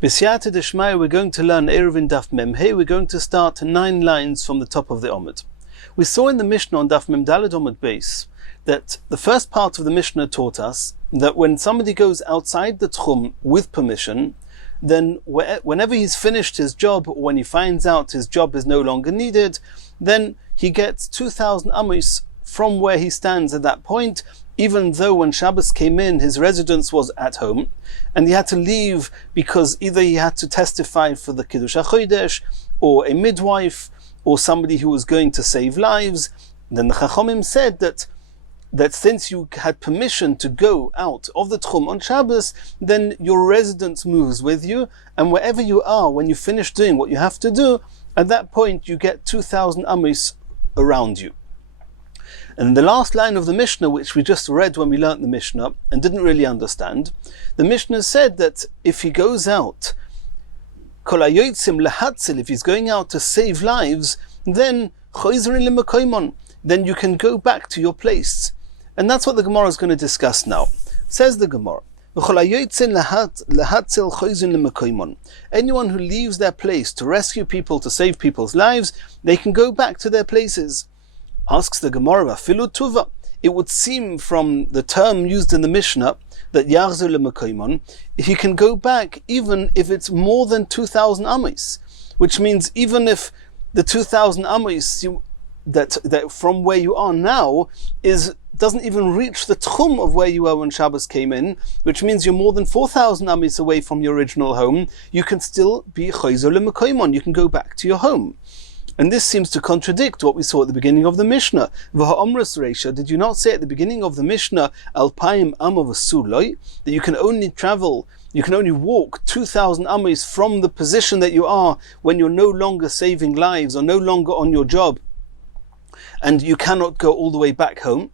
B'siyata d'shmaya, we're going to learn Eirovin Daf Mem Hey. We're going to start 9 lines from the top of the Omid. We saw in the Mishnah on Daf Mem Daled Omid base that the first part of the Mishnah taught us that when somebody goes outside the Tchum with permission, then whenever he's finished his job, or when he finds out his job is no longer needed, then he gets 2,000 amos from where he stands at that point, even though when Shabbos came in, his residence was at home, and he had to leave because either he had to testify for the Kiddush HaChodesh, or a midwife, or somebody who was going to save lives. Then the Chachomim said that since you had permission to go out of the Tchum on Shabbos, then your residence moves with you, and wherever you are, when you finish doing what you have to do, at that point you get 2,000 amos around you. And the last line of the Mishnah, which we just read when we learnt the Mishnah and didn't really understand, the Mishnah said that if he goes out, if he's going out to save lives, then you can go back to your place. And that's what the Gemara is going to discuss now. Says the Gemara, anyone who leaves their place to rescue people, to save people's lives, they can go back to their places. Asks the Gemara, Afilu Tuva. It would seem from the term used in the Mishnah that Yachzu leMekoymon, he can go back even if it's more than 2,000 amos, which means even if the 2,000 amos that from where you are now doesn't even reach the tchum of where you were when Shabbos came in, which means you're more than 4,000 amos away from your original home, you can still be Chayzo leMekoymon, you can go back to your home. And this seems to contradict what we saw at the beginning of the Mishnah. V'ha'omras reisha, did you not say at the beginning of the Mishnah, Alpayim amav asuloi, that you can only walk 2,000 amos from the position that you are when you're no longer saving lives or no longer on your job, and you cannot go all the way back home?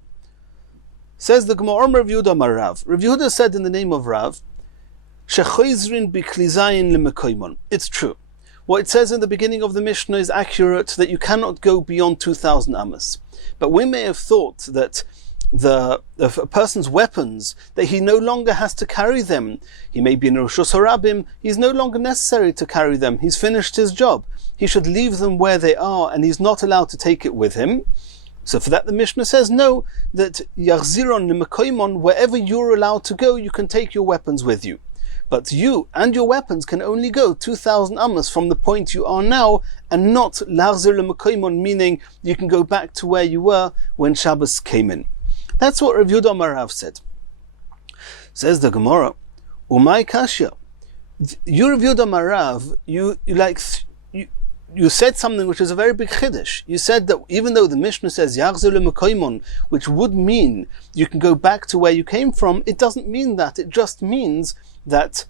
Says the Gemara, Rav Yehuda Amar Rav. Rav Yehuda said in the name of Rav, Shechoizrin b'klizayin leMekoymon. It's true. What it says in the beginning of the Mishnah is accurate, that you cannot go beyond 2,000 amos. But we may have thought that if a person's weapons, that he no longer has to carry them. He may be in Roshus Harabim, he's no longer necessary to carry them. He's finished his job. He should leave them where they are, and he's not allowed to take it with him. So for that the Mishnah says no, that Yachziron leMekoymon, wherever you're allowed to go, you can take your weapons with you. But you and your weapons can only go 2,000 amos from the point you are now, and not Lachzer leMekoymon, meaning you can go back to where you were when Shabbos came in. That's what Rav Yehuda Amar Rav said. Says the Gemara, Umay Kashya. You, Rav Yehuda Amar Rav, you said something which is a very big chiddush. You said that even though the Mishnah says Yachzer leMekoymon, which would mean you can go back to where you came from, it doesn't mean that. It just means that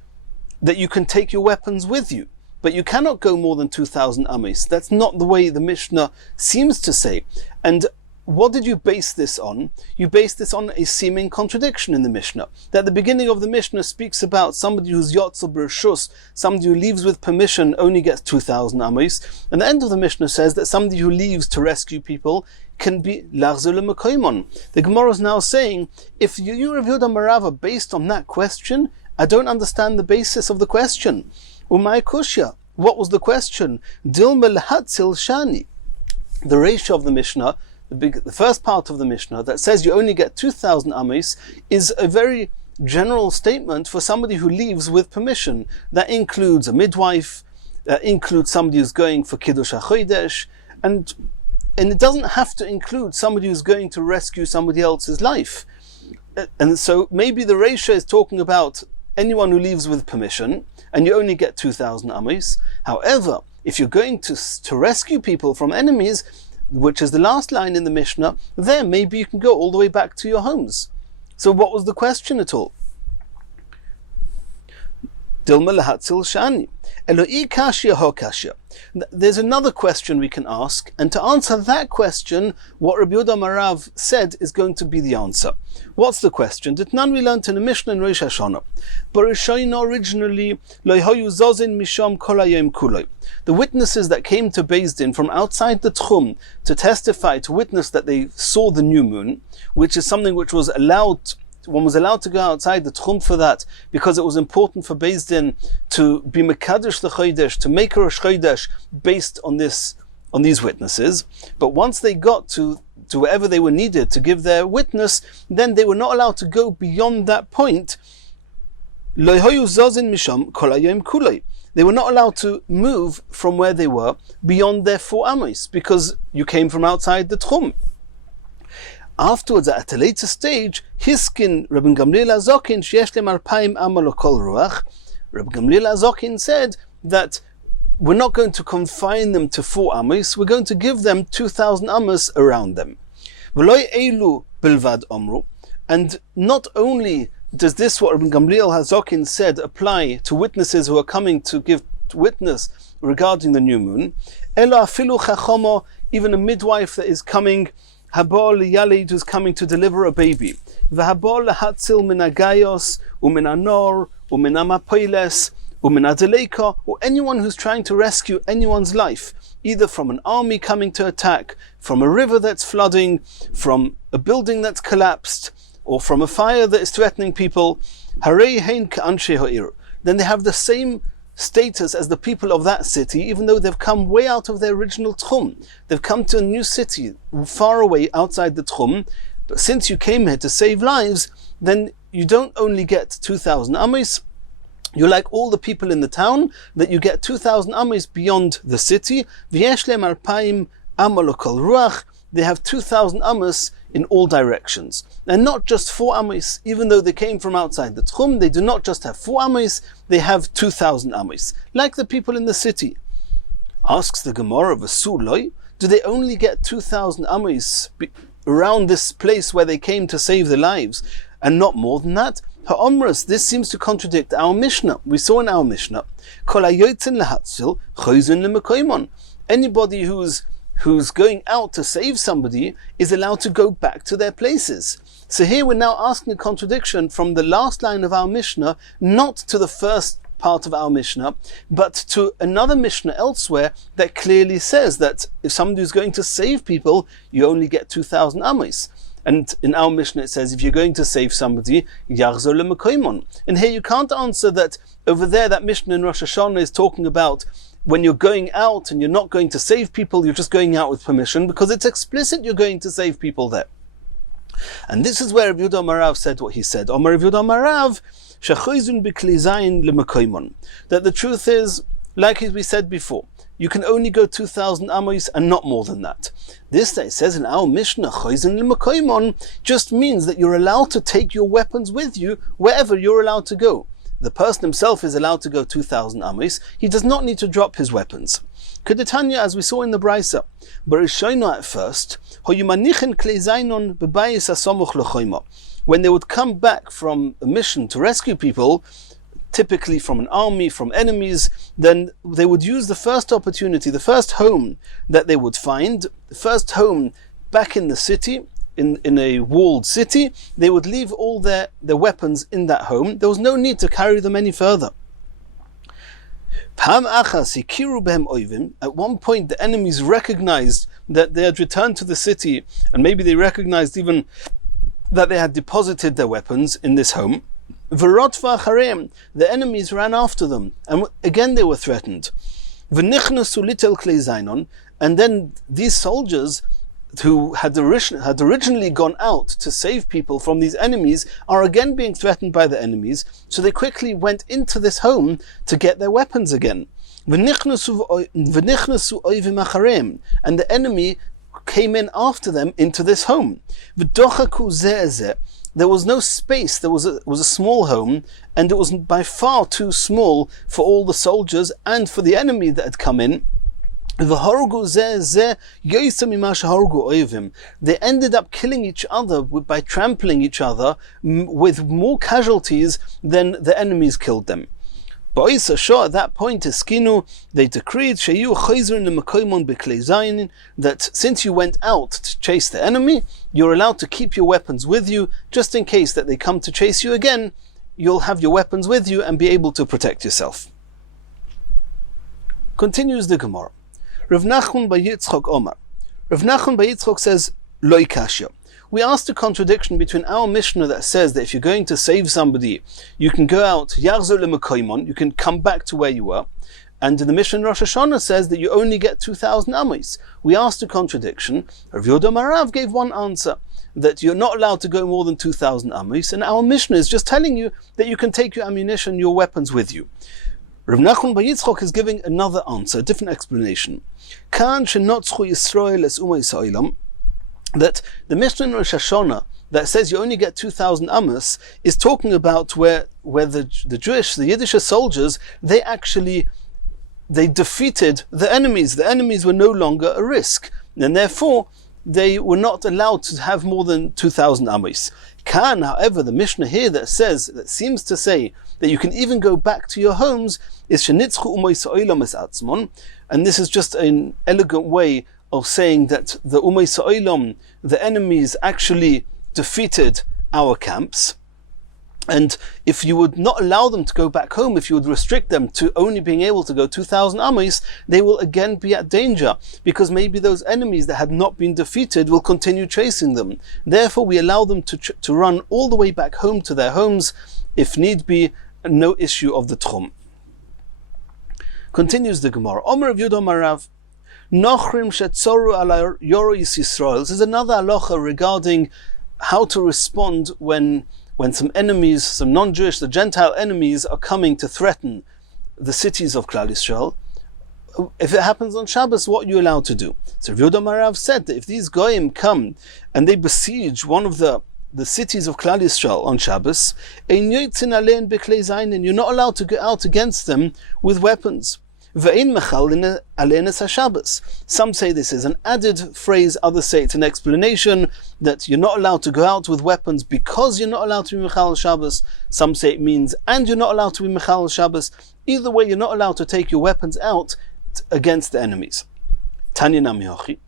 you can take your weapons with you, but you cannot go more than 2,000 amos. That's not the way the Mishnah seems to say. And what did you base this on? You based this on a seeming contradiction in the Mishnah. That the beginning of the Mishnah speaks about somebody who's yotzel b'reshus, somebody who leaves with permission only gets 2,000 amos. And the end of the Mishnah says that somebody who leaves to rescue people can be Lachzer leMekoymon. The Gemara is now saying, if you Rav Yehuda Amar Rav are based on that question, I don't understand the basis of the question. Umay kushya. What was the question? Dilma lehatzil shani. The ratio of the Mishnah, the first part of the Mishnah that says you only get 2,000 amos, is a very general statement for somebody who leaves with permission. That includes a midwife, that includes somebody who's going for Kiddush HaChodesh, and it doesn't have to include somebody who's going to rescue somebody else's life. And so maybe the ratio is talking about anyone who leaves with permission, and you only get 2,000 amos. However, if you're going to rescue people from enemies, which is the last line in the Mishnah, there maybe you can go all the way back to your homes. So what was the question at all? Dilma lehatzil shani. Eloi kashya ho kashya. There's another question we can ask, and to answer that question, what Rabbi Yehuda Amar Rav said is going to be the answer. What's the question? That none we learned in the Mishnah in Rosh Hashanah. Barishoina originally, lo hayu zozin misham kol hayom kuloi. The witnesses that came to Beis Din from outside the Tchum to testify, to witness that they saw the new moon, which is something which was allowed one was allowed to go outside the tchum for that, because it was important for Beis Din to be mekadosh the chodesh, to make a rosh chodesh based on these witnesses. But once they got to wherever they were needed to give their witness, then they were not allowed to go beyond that point. They were not allowed to move from where they were beyond their 4 amos, because you came from outside the tchum. Afterwards, at a later stage, Hiskin Rabbi Gamliel Azokin sheyesh lem 2,000 amma l'kol ruach. Rabbi Gamliel Azokin said that we're not going to confine them to 4 amos, we're going to give them 2,000 amos around them. V'lo eilu bilvad omru. And not only does this, what Rabbi Gamliel Hazokin said, apply to witnesses who are coming to give witness regarding the new moon, ela afilu chachomo, even a midwife that is coming, habol yalid, who's coming to deliver a baby, v'habol hatzil min agayos umin anor umin amapoiles umin adeleika, or anyone who's trying to rescue anyone's life, either from an army coming to attack, from a river that's flooding, from a building that's collapsed, or from a fire that is threatening people, harei hein ka'anshe ha'ir, then they have the same status as the people of that city, even though they've come way out of their original tchum. They've come to a new city, far away outside the tchum, but since you came here to save lives, then you don't only get 2,000 amos, you're like all the people in the town, that you get 2,000 amos beyond the city. V'yesh lehem 2,000 amma l'kol ruach, they have 2,000 amos in all directions. And not just 4 amos, even though they came from outside the tchum, they do not just have 4 amos, they have 2,000 amos, like the people in the city. Asks the Gemara, V'suloi, do they only get 2,000 amos around this place where they came to save their lives, and not more than that? Ha'omras, this seems to contradict our Mishnah. We saw in our Mishnah, Kol hayotzin lehatzil, choizin lemekoimon. Anybody who's going out to save somebody is allowed to go back to their places. So here we're now asking a contradiction from the last line of our Mishnah, not to the first part of our Mishnah, but to another Mishnah elsewhere that clearly says that if somebody is going to save people, you only get 2,000 amos. And in our Mishnah it says, if you're going to save somebody, yachzor lemekoimon. And here you can't answer that over there, that Mishnah in Rosh Hashanah is talking about when you're going out and you're not going to save people, you're just going out with permission, because it's explicit you're going to save people there. And this is where Rav Yehuda Marav said what he said. Omar Rav Yehuda Marav, shechoizun b'kli zayin lemekoimon. That the truth is, like we said before, you can only go 2,000 amos and not more than that. This that it says in our Mishnah, choizun lemekoimon, just means that you're allowed to take your weapons with you wherever you're allowed to go. The person himself is allowed to go 2,000 amos. He does not need to drop his weapons. Kedetanya, as we saw in the Brisa, Barishoino at first, hoyumanichin klei zainon bebayis asomuch lechoima. When they would come back from a mission to rescue people, typically from an army, from enemies, then they would use the first opportunity, the first home that they would find, the first home back in the city, in a walled city, they would leave all their weapons in that home. There was no need to carry them any further. At one point the enemies recognized that they had returned to the city, and maybe they recognized even that they had deposited their weapons in this home. The enemies ran after them, and again they were threatened. And then these soldiers who had originally gone out to save people from these enemies are again being threatened by the enemies, so they quickly went into this home to get their weapons again. And the enemy came in after them into this home. There was no space, it was a small home, and it was by far too small for all the soldiers and for the enemy that had come in. They ended up killing each other by trampling each other with more casualties than the enemies killed them. At that point, they decreed that since you went out to chase the enemy, you're allowed to keep your weapons with you, just in case that they come to chase you again. You'll have your weapons with you and be able to protect yourself. Continues the Gemara. Rav Nachman bar Yitzchak Omar. Rav Nachman bar Yitzchak says, Loi kashya. we asked a contradiction between our Mishnah that says that if you're going to save somebody, you can go out, you can come back to where you were, and the Mishnah in Rosh Hashanah says that you only get 2,000 amis. We asked a contradiction. Rav Yehuda Marav gave one answer, that you're not allowed to go more than 2,000 amis, and our Mishnah is just telling you that you can take your ammunition, your weapons with you. Rav Nachman bar Yitzchak is giving another answer, a different explanation. Kan shenotzchu Yisrael es umay sa'ilam, that the Mishnah in Rosh Hashanah that says you only get 2,000 amas is talking about where the Jewish, the Yiddish soldiers, they defeated the enemies. The enemies were no longer a risk, and therefore they were not allowed to have more than 2,000 amis. Kan, however, the Mishnah here that seems to say that you can even go back to your homes is shenitzchu umay sa'ilam es atzmon, and this is just an elegant way of saying that the umay sa'ilam, the enemies, actually defeated our camps. And if you would not allow them to go back home, if you would restrict them to only being able to go 2,000 amis, they will again be at danger, because maybe those enemies that had not been defeated will continue chasing them. Therefore, we allow them to run all the way back home to their homes, if need be, no issue of the tchum. Continues the Gemara. Omer of Yudom Marav, Nochrim shetzoru ala Yoris Yisrael. This is another halacha regarding how to respond when some enemies, some non-Jewish, the Gentile enemies, are coming to threaten the cities of Klal Yisrael. If it happens on Shabbos, what are you allowed to do? So Rav Yehuda Marav said that if these goyim come and they besiege one of the cities of Klal Yisrael on Shabbos, you're not allowed to go out against them with weapons. Some say this is an added phrase, others say it's an explanation that you're not allowed to go out with weapons because you're not allowed to be Mechal Shabbos. Some say it means, and you're not allowed to be Mechal Shabbos. Either way, you're not allowed to take your weapons out against the enemies. Tanya Namiyochi.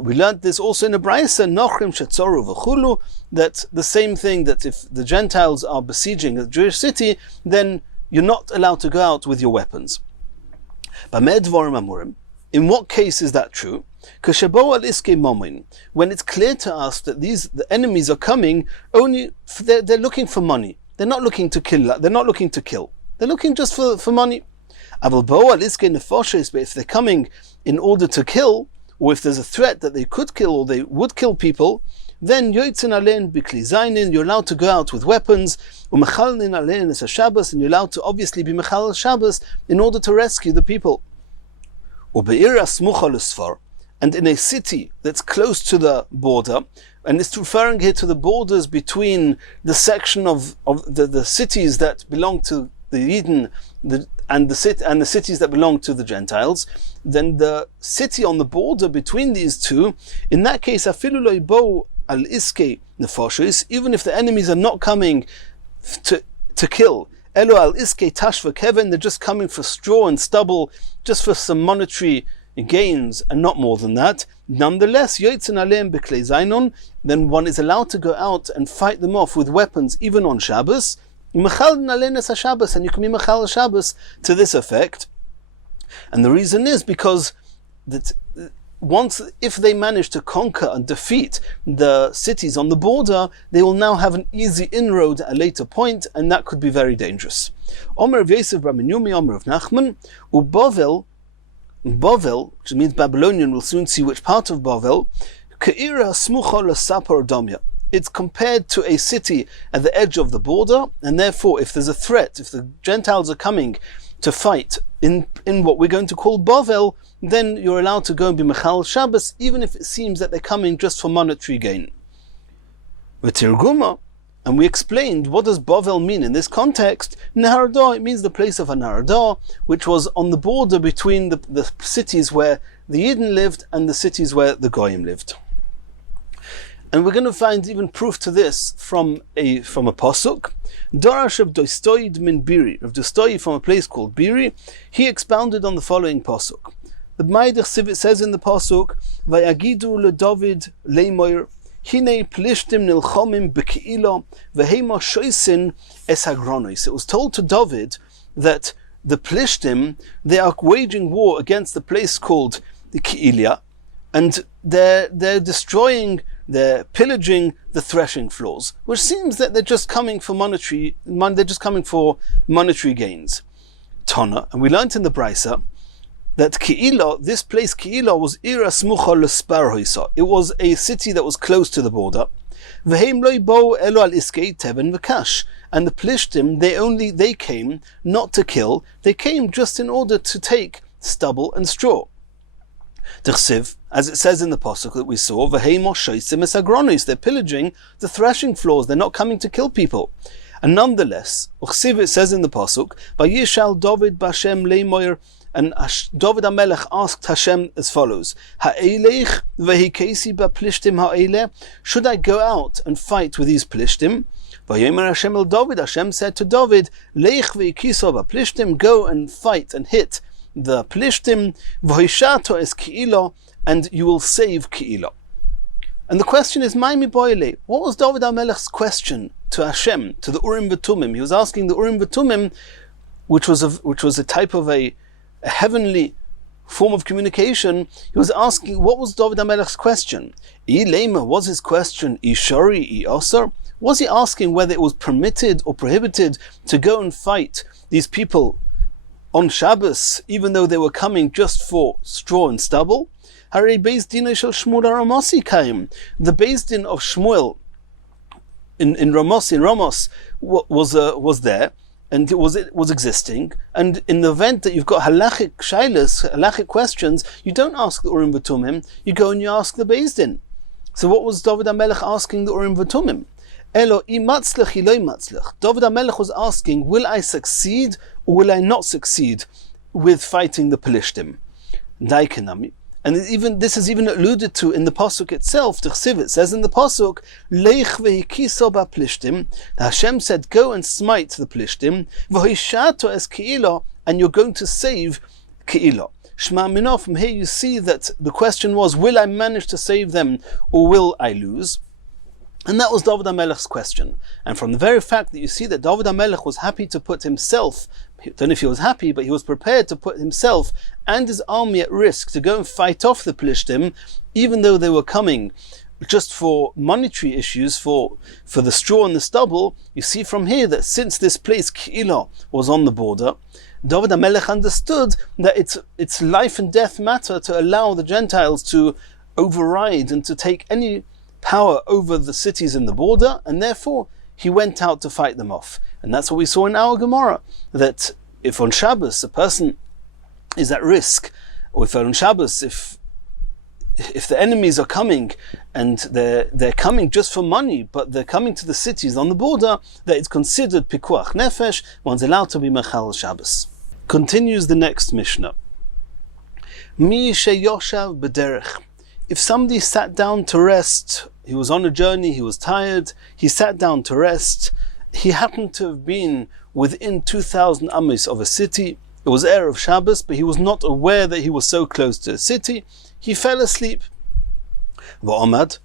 We learned this also in the Braisa, Nochrim Shetzoru V'chulu, that the same thing, that if the Gentiles are besieging a Jewish city, then you're not allowed to go out with your weapons. In what case is that true? When it's clear to us that the enemies are coming, only they're looking for money. They're not looking to kill. They're not looking to kill. They're looking just for money. But if they're coming in order to kill, or if there's a threat that they could kill or they would kill people, then you're allowed to go out with weapons, and you're allowed to obviously be Mechal Shabbos in order to rescue the people. And in a city that's close to the border, and it's referring here to the borders between the section of the cities that belong to the Eden and the cities that belong to the Gentiles, then the city on the border between these two, in that case, afilu lo yibou al iske nefashos, even if the enemies are not coming to kill, elo al iske tashva kevin, they're just coming for straw and stubble, just for some monetary gains and not more than that, nonetheless, yotzen aleim b'klei zainon, then one is allowed to go out and fight them off with weapons even on Shabbos, and you can be Mechal Shabbos to this effect. And the reason is because that if they manage to conquer and defeat the cities on the border, they will now have an easy inroad at a later point, and that could be very dangerous. Omer of Yosef Raminyumi, Omer of Nachman, Bavel, which means Babylonian, we'll soon see which part of Bavel, Ke'ira Smucha L'Sapar Domya. It's compared to a city at the edge of the border, and therefore if there's a threat, if the Gentiles are coming to fight in what we're going to call Bavel, then you're allowed to go and be Mechal Shabbos, even if it seems that they're coming just for monetary gain. V'tirguma, and we explained what does Bavel mean in this context. Neharadah, it means the place of a Neharadah, which was on the border between the cities where the Yidden lived and the cities where the Goyim lived. And we're going to find even proof to this from a pasuk. Darash of Dostoid min Biri, of Dostoid from a place called Biri, he expounded on the following pasuk. The Maidich Sivit says in the pasuk, Vayagidu le David leimoir, hine plishtim nilchomim beki'ila, vehema shoisin es hagronois. It was told to David that the Plishtim, they are waging war against the place called the Ke'ilah, and they're destroying they're pillaging the threshing floors, which seems that they're just coming for monetary gains. Tana, and we learnt in the Brisa that Ki'ila, this place Ki'ila, was Ira Smucha L'Sparhoisa. It was a city that was close to the border. V'heim lo bo elo al iskei teven v'kash. And the Plishtim, they came not to kill, they came just in order to take stubble and straw. Dechsiv, as it says in the pasuk that we saw, v'heim oshoisim es agronis, they're pillaging the threshing floors, they're not coming to kill people. And nonetheless, Uchsiv, it says in the pasuk, vayishal David b'Hashem leimoyer, and David HaMelech asked Hashem as follows, Ha'elech v'hikesi ba'plishtim ha'eleh, should I go out and fight with these Plishtim? Vayomer Hashem el David, Hashem said to David, Lech v'hikiso ba'plishtim, go and fight and hit the Plishtim, v'hishato es Ki'ila, and you will save Ki'ila. And the question is, Maimi Boile, what was David HaMelech's question to Hashem, to the Urim v'Tumim? He was asking the Urim v'Tumim, which was a type of a heavenly form of communication. He was asking, what was David HaMelech's question? Ilema, was his question Ishari, Asar? Was he asking whether it was permitted or prohibited to go and fight these people on Shabbos, even though they were coming just for straw and stubble? The Beis Din of Shmuel in Ramos was there, and it was existing. And in the event that you've got halachic shailas, halachic questions, you don't ask the Urim v'Tumim, you go and you ask the Beis Din. So what was David HaMelech asking the Urim v'Tumim? Elo imatzlech iloi matzlech. David HaMelech was asking, will I succeed or will I not succeed with fighting the Pelishtim? Daikenami. And this is even alluded to in the pasuk itself. It says in the pasuk, Leich v'hikiso ba'plishtim. Hashem said, go and smite the Plishtim. V'hishato es Ki'ila, and you're going to save Ki'ila. Shema Minah, from here you see that the question was, will I manage to save them or will I lose? And that was David HaMelech's question. And from the very fact that you see that David HaMelech was happy to put himself, I don't know if he was happy, but he was prepared to put himself and his army at risk to go and fight off the Plishtim, even though they were coming just for monetary issues, for the straw and the stubble. You see from here that since this place, Ki'ila, was on the border, David HaMelech understood that it's life and death matter to allow the Gentiles to override and to take any power over the cities in the border, and therefore he went out to fight them off. And that's what we saw in our Gemara, that if on Shabbos a person is at risk, or if on Shabbos if the enemies are coming and they're coming just for money, but they're coming to the cities on the border, that it's considered pikuach nefesh, one's allowed to be mechal Shabbos. Continues the next Mishnah. Mi sheyoshav b'derech. If somebody sat down to rest, he was on a journey, he was tired, he sat down to rest, he happened to have been within 2,000 amis of a city, it was Erev Shabbos, but he was not aware that he was so close to a city, he fell asleep. V'omad,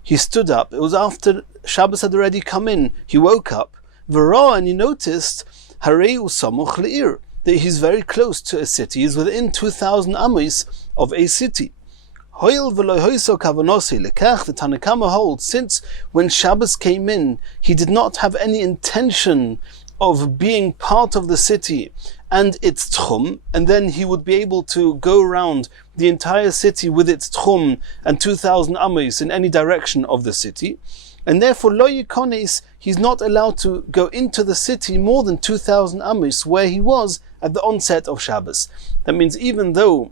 he stood up, it was after Shabbos had already come in, he woke up, V'ra, and he noticed, Harei usamuch le'ir, that he's very close to a city, he's within 2,000 amis of a city. Hoil v'lo hoiso kavanosi lekach, the Tanna Kama holds, since when Shabbos came in, he did not have any intention of being part of the city and its tchum, and then he would be able to go around the entire city with its tchum and 2,000 amis in any direction of the city, and therefore lo yikones, he's not allowed to go into the city more than 2,000 amis where he was at the onset of Shabbos. That means even though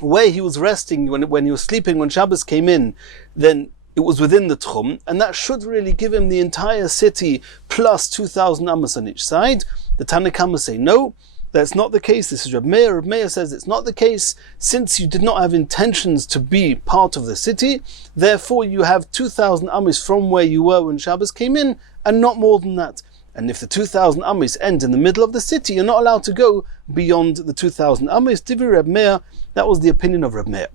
where he was resting when he was sleeping when Shabbos came in, then it was within the tchum, and that should really give him the entire city plus 2,000 amas on each side. The Tanna Kama say no, that's not the case. This is Reb Meir. Reb Meir says it's not the case, since you did not have intentions to be part of the city, therefore you have 2,000 amas from where you were when Shabbos came in, and not more than that. And if the 2,000 amis end in the middle of the city, you're not allowed to go beyond the 2,000 amis. Divi Reb Meir, that was the opinion of Reb Meir.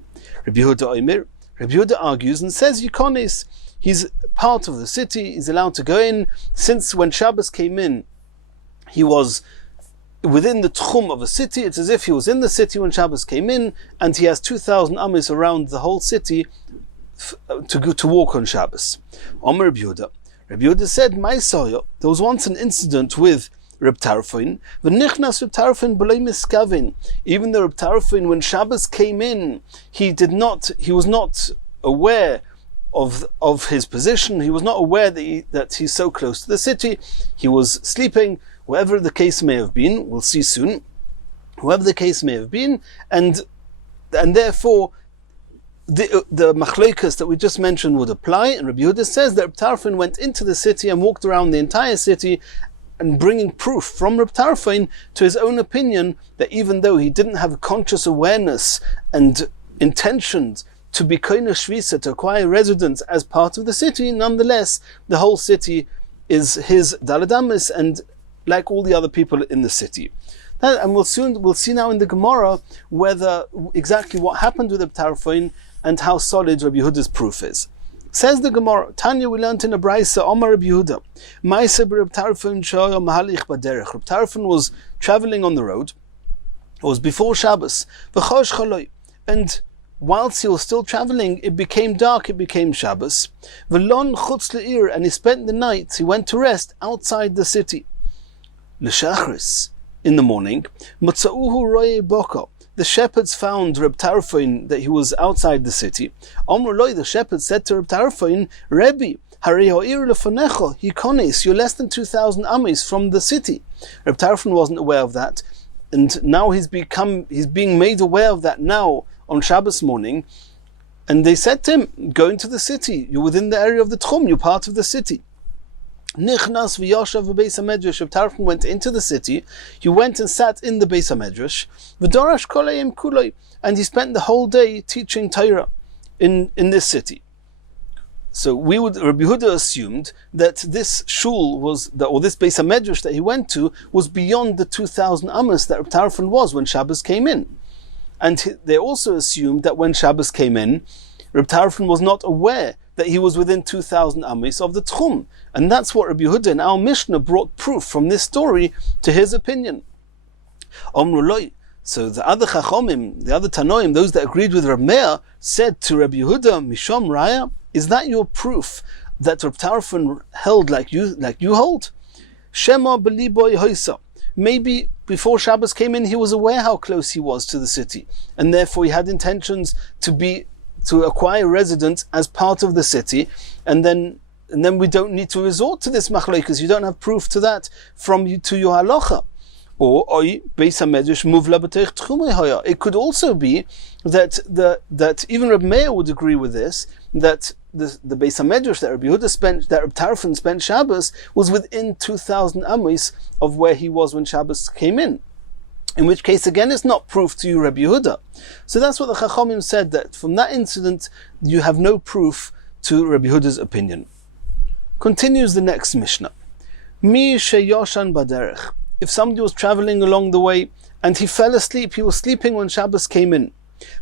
Reb Yehuda argues and says, Yikonis, he's part of the city, he's allowed to go in. Since when Shabbos came in, he was within the tchum of a city, it's as if he was in the city when Shabbos came in, and he has 2,000 amis around the whole city, to walk on Shabbos. Omer Rabbi Yehuda. Rabbi Yehuda said, there was once an incident with Reb Tarfon. V'nichnas Reb Tarfon b'lei miskavin. Even though Reb Tarfon, when Shabbos came in, he was not aware of his position. He was not aware that he's so close to the city. He was sleeping, whatever the case may have been. We'll see soon. Whoever the case may have been, and therefore the machlokas that we just mentioned would apply. And Rabbi Yehuda says that Reb Tarfon went into the city and walked around the entire city, and bringing proof from Reb Tarfon to his own opinion that even though he didn't have conscious awareness and intentions to be koine shvisa, to acquire residence as part of the city, nonetheless the whole city is his daladamis, and like all the other people in the city. And we'll see now in the Gemara whether exactly what happened with Reb Tarfon and how solid Rabbi Yehuda's proof is. Says the Gemara, Tanya, we learned in a brayso, Omar Rabbi Yehuda, Ma'aseh Reb Tarfon shoyo mahalich baderech. Reb Tarfon was traveling on the road. It was before Shabbos. V'chosh chaloi, and whilst he was still traveling, it became dark. It became Shabbos. V'lon chutz le'ir, and he spent the night. He went to rest outside the city. L'shachris, in the morning, Matzauhu roye boko. The shepherds found Reb Tarfon that he was outside the city. Omruloi, the shepherds said to Reb Tarfon, Rebbe, Harei ha'ir lefanecho, hikonis, you're less than 2,000 amis from the city. Reb Tarfon wasn't aware of that, and now he's being made aware of that now on Shabbos morning. And they said to him, go into the city. You're within the area of the Tchum. You're part of the city. Nichnas v'yoshav v'beis hamedrash. Reb Tarfon went into the city. He went and sat in the beis hamedrash. V'dorash kol hayom kuloi, and he spent the whole day teaching Torah in this city. So Rabbi Yehuda assumed that this shul or this beis hamedrash that he went to was beyond the 2,000 amos that Reb Tarfon was when Shabbos came in. And they also assumed that when Shabbos came in, Reb Tarfon was not aware that he was within 2,000 amis of the Tchum. And that's what Rabbi Yehuda in our Mishnah brought proof from this story to his opinion. Omruloi. So the other Chachomim, the other Tanoim, those that agreed with Reb Meir, said to Rabbi Yehuda, Mishom Raya, is that your proof that Reb Tarfon held like you hold? Shema b'liboy hoisa. Maybe before Shabbos came in, he was aware how close he was to the city, and therefore he had intentions to acquire residence as part of the city, and then we don't need to resort to this machlokas. You don't have proof to that from you to your halacha. Or beis hamedrash muvla b'teich tchumei haya. It could also be that even Reb Meir would agree with this, that the beis hamedrash that Reb Tarfon spent Shabbos was within 2,000 amos of where he was when Shabbos came in. In which case, again, it's not proof to you, Rabbi Yehuda. So that's what the Chachomim said, that from that incident, you have no proof to Rabbi Yehuda's opinion. Continues the next Mishnah. Mi sheyoshan baderech. If somebody was traveling along the way and he fell asleep, he was sleeping when Shabbos came in.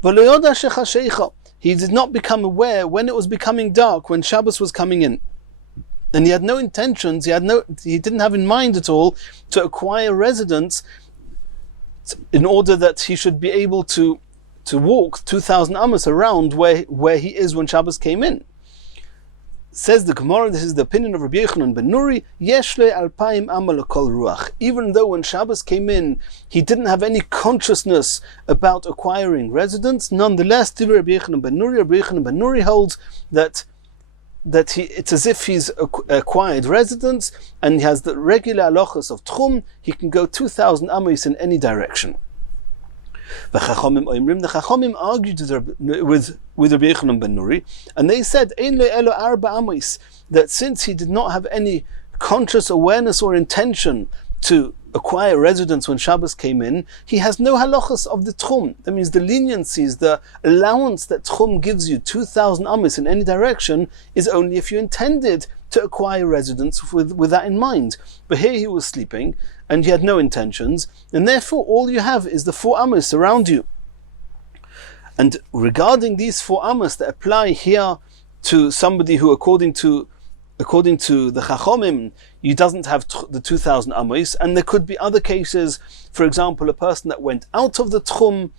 He did not become aware when it was becoming dark, when Shabbos was coming in. And he had no intentions, he didn't have in mind at all to acquire residence in order that he should be able to walk 2,000 amos around where he is when Shabbos came in. Says the Gemara, this is the opinion of Rabbi Yochanan ben Nuri, Yeshle alpayim amal kol ruach. Even though when Shabbos came in, he didn't have any consciousness about acquiring residence, nonetheless, Rabbi Yochanan ben Nuri holds that it's as if he's acquired residence, and he has the regular halachos of Tchum. He can go 2,000 amos in any direction. The Chachomim argued with Rabbi Yochanan ben Nuri, and they said that since he did not have any conscious awareness or intention to acquire residence when Shabbos came in, he has no halachas of the Tchum. That means the leniencies, the allowance that Tchum gives you, 2,000 amos in any direction, is only if you intended to acquire residence with that in mind. But here he was sleeping, and he had no intentions, and therefore all you have is the 4 amos around you. And regarding these 4 amos that apply here to somebody who, according to the Chachomim, he doesn't have the 2,000 amos, and there could be other cases, for example, a person that went out of the Tchum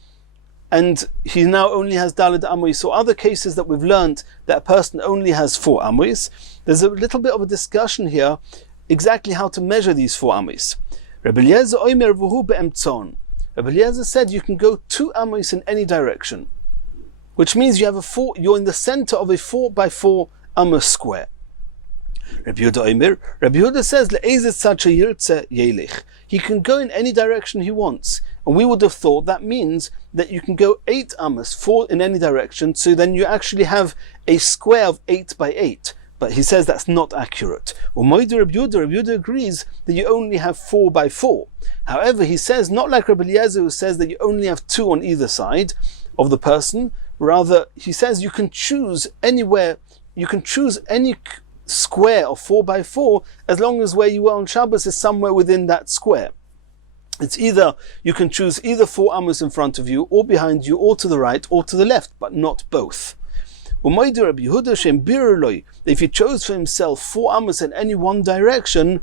and he now only has daled amos, or other cases that we've learned that a person only has 4 amos. There's a little bit of a discussion here exactly how to measure these 4 amos. Rabbi Eliezer said you can go 2 amos in any direction, which means you have you're in the center of a 4 by 4 amos square. Rabbi Yehuda says he can go in any direction he wants, and we would have thought that means that you can go 8 amos, 4 in any direction, so then you actually have a square of 8 by 8. But he says that's not accurate. Rabbi Yehuda agrees that you only have 4 by 4. However, he says, not like Rabbi Eliezer, who says that you only have 2 on either side of the person. Rather, he says you can choose anywhere, you can choose any square of 4 by 4 as long as where you are on Shabbos is somewhere within that square. It's either, you can choose either 4 amos in front of you, or behind you, or to the right, or to the left, but not both. If he chose for himself 4 amos in any one direction,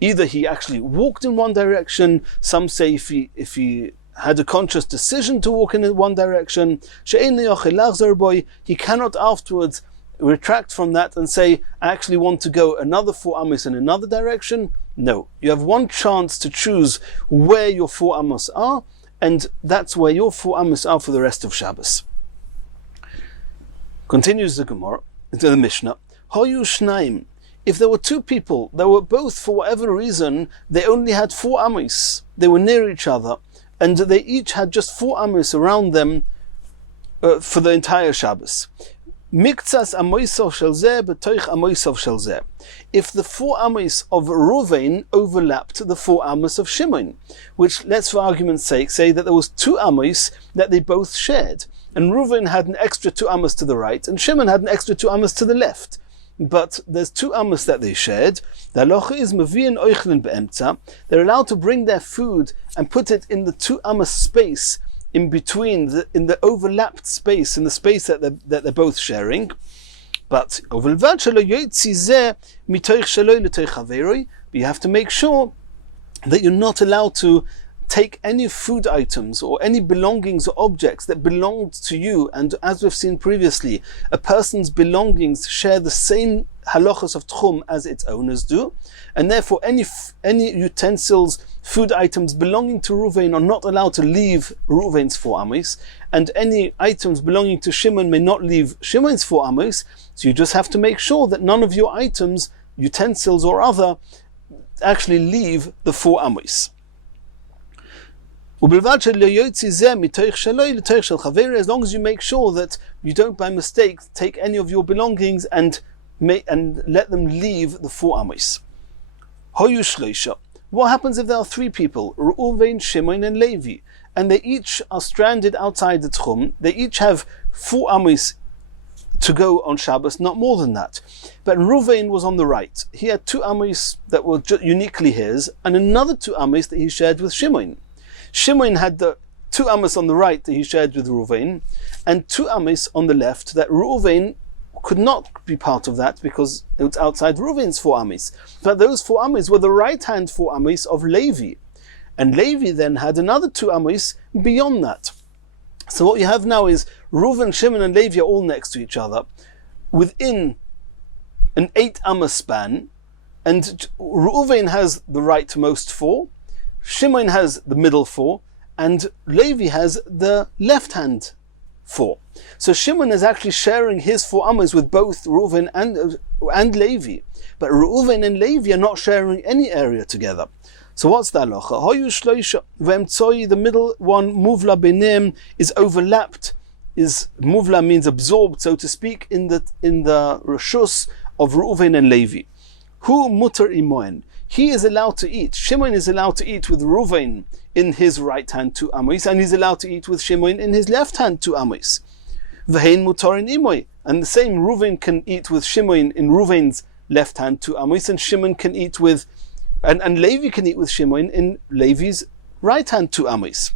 either he actually walked in one direction, some say if he had a conscious decision to walk in one direction, he cannot afterwards retract from that and say, I actually want to go another 4 amos in another direction. No, you have one chance to choose where your 4 amos are, and that's where your 4 amos are for the rest of Shabbos. Continues the Gemara, into the Mishnah. Hoyu shnaim. If there were 2 people that were both, for whatever reason, they only had 4 amos, they were near each other, and they each had just 4 amos around them for the entire Shabbos. Miktsas amoisov shel zeh b'toich amoisov shel zeh. If the 4 amos of Reuven overlapped the 4 amos of Shimon, which, let's for argument's sake say that there was 2 amos that they both shared, and Reuven had an extra 2 amos to the right, and Shimon had an extra 2 amos to the left. But there's 2 amos that they shared. The halacha is mevi'in oichlin be'emtza. They're allowed to bring their food and put it in the 2 amos space in between, in the overlapped space, in the space that they're both sharing. But you have to make sure that you're not allowed to take any food items or any belongings or objects that belonged to you. And as we've seen previously, a person's belongings share the same halachas of tchum as its owners do, and therefore any utensils, food items belonging to Reuven are not allowed to leave Reuven's 4 amos, and any items belonging to Shimon may not leave Shimon's 4 amos. So you just have to make sure that none of your items, utensils or other, actually leave the 4 amos. As long as you make sure that you don't by mistake take any of your belongings and let them leave the 4 amos. What happens if there are 3 people, Reuven, Shimon and Levi, and they each are stranded outside the Tchum? They each have 4 amos to go on Shabbos, not more than that. But Reuven was on the right. He had 2 amos that were uniquely his, and another 2 amos that he shared with Shimon. Shimon had the 2 amos on the right that he shared with Reuven, and 2 amos on the left that Reuven could not be part of that because it was outside Reuven's 4 amos. But those 4 amos were the right-hand 4 amos of Levi. And Levi then had another 2 amos beyond that. So what you have now is Reuven, Shimon and Levi are all next to each other within an 8 amos span, and Reuven has the rightmost 4, Shimon has the middle 4, and Levi has the left-hand 4. So Shimon is actually sharing his 4 amos with both Reuven and Levi, but Reuven and Levi are not sharing any area together. So what's the halacha? The middle one, muvla benem, is overlapped. Muvla means absorbed, so to speak, in the reshus of Reuven and Levi. Hu mutar imoen. He is allowed to eat. Shimon is allowed to eat with Reuven in his right hand 2 amos, and he's allowed to eat with Shimon in his left hand 2 amos. V'hein mutarin imoy, and the same Reuven can eat with Shimon in Reuven's left hand 2 amos, and Shimon can eat with, and Levi can eat with Shimon in Levi's right hand 2 amos.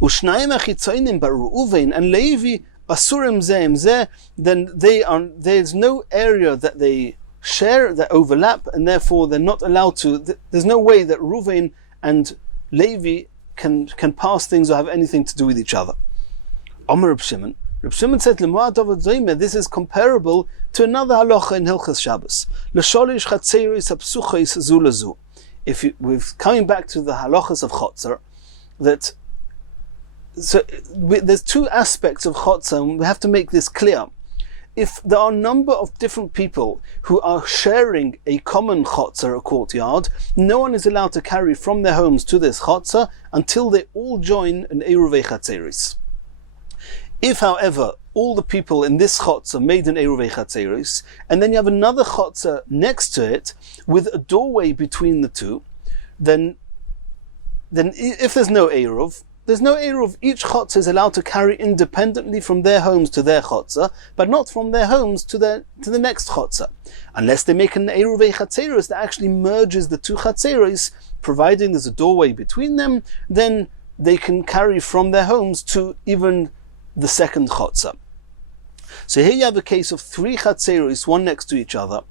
U'shnayim achitzonim, but Reuven and Levi asurim zeh, then there's no area that they share, that overlap, and therefore they're not allowed to. There's no way that Reuven and Levi can pass things or have anything to do with each other. Omer Reb Shimon. Reb Shimon said, this is comparable to another halacha in Hilchas Shabbos. L'sholish chatzeris hapsuchos zu lezu. We're coming back to the halachas of chotzer, that there's two aspects of chotzer, and we have to make this clear. If there are a number of different people who are sharing a common chotzer, a courtyard, no one is allowed to carry from their homes to this chotzer until they all join an Eiruvei Chatzeris. If, however, all the people in this chotzer made an Eiruvei Chatzeris, and then you have another chotzer next to it with a doorway between the two, then if there's no Eiruv, each chotzer is allowed to carry independently from their homes to their chotzer, but not from their homes to the next chotzer. Unless they make an Eiruvei Chatzeris that actually merges the two Chatzeris, providing there's a doorway between them, then they can carry from their homes to even the second chotzer. So here you have a case of three Chatzeris, one next to each other.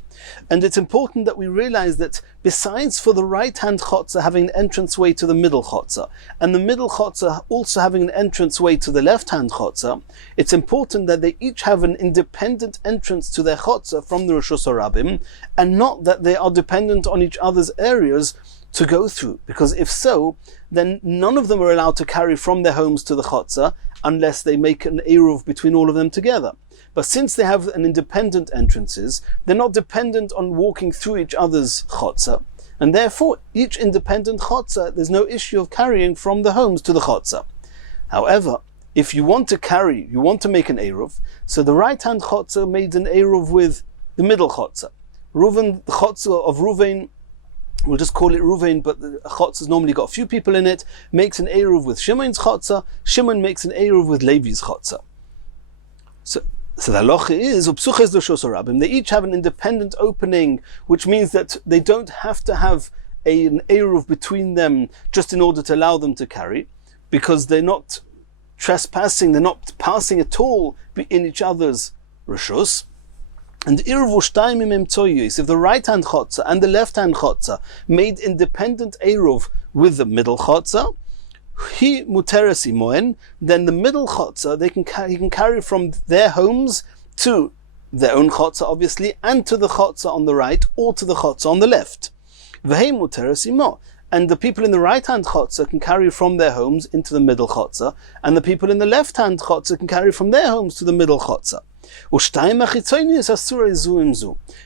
And it's important that we realize that besides for the right-hand chotzer having an entranceway to the middle chotzer, and the middle chotzer also having an entranceway to the left-hand chotzer, it's important that they each have an independent entrance to their chotzer from the Reshus HaRabim, and not that they are dependent on each other's areas to go through. Because if so, then none of them are allowed to carry from their homes to the chotzer unless they make an eruv between all of them together. But since they have an independent entrances, they're not dependent on walking through each other's chotzer, and therefore each independent chotzer, there's no issue of carrying from the homes to the chotzer. However, if you want to make an eruv, so the right-hand chotzer made an eruv with the middle chotzer. The chotzer of Reuven, we'll just call it Reuven, but the chotzer's normally got a few people in it, makes an eruv with Shimon's chotzer. Shimon makes an eruv with Levi's chotzer. So the halacha is, they each have an independent opening, which means that they don't have to have an eruv between them just in order to allow them to carry, because they're not trespassing, they're not passing at all in each other's reshus. And if the right-hand chotzer and the left-hand chotzer made independent eruv with the middle chotzer, he muteres imoen, then the middle chotzer he can carry from their homes to their own chotzer, obviously, and to the chotzer on the right or to the chotzer on the left. V'hei muteres imo, and the people in the right-hand chotzer can carry from their homes into the middle chotzer, and the people in the left-hand chotzer can carry from their homes to the middle chotzer.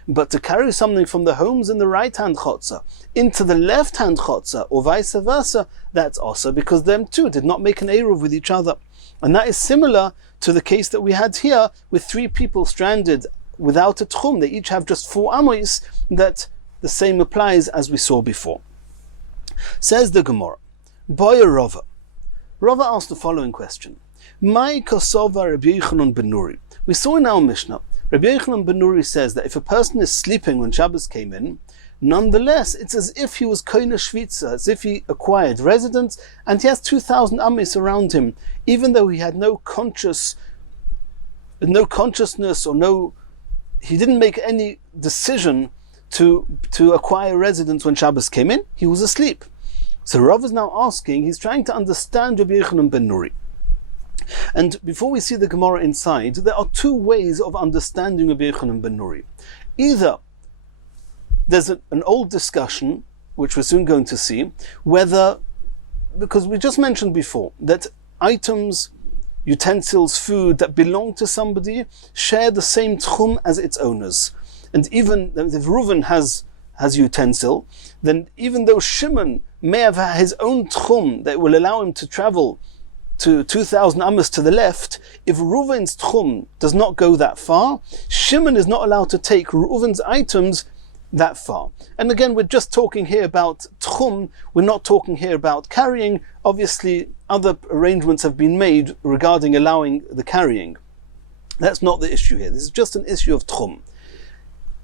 But to carry something from the homes in the right-hand chotzer into the left-hand chotzer, or vice versa, that's also because them two did not make an eruv with each other. And that is similar to the case that we had here with three people stranded without a tchum. They each have just 4 amos, that the same applies as we saw before. Says the Gemara, Boya Rava. Rava asked the following question. Mai kosova Rabbi Yochanan ben Nuri. We saw in our Mishnah, Rabbi Yochanan ben Nuri says that if a person is sleeping when Shabbos came in, nonetheless, it's as if he was koine shvitza, as if he acquired residence, and he has 2,000 amis around him, even though he had no consciousness, or he didn't make any decision to acquire residence when Shabbos came in. He was asleep. So Rav is now asking, he's trying to understand Rabbi Yochanan ben Nuri. And before we see the Gemara inside, there are two ways of understanding Rabbi Yochanan ben Nuri. Either there's an old discussion, which we're soon going to see, whether, because we just mentioned before, that items, utensils, food that belong to somebody share the same tchum as its owners. And even if Reuven has utensil, then even though Shimon may have his own tchum that will allow him to travel to 2,000 amas to the left, if Reuven's tchum does not go that far, Shimon is not allowed to take Reuven's items that far. And again, we're just talking here about tchum, we're not talking here about carrying. Obviously, other arrangements have been made regarding allowing the carrying. That's not the issue here. This is just an issue of tchum.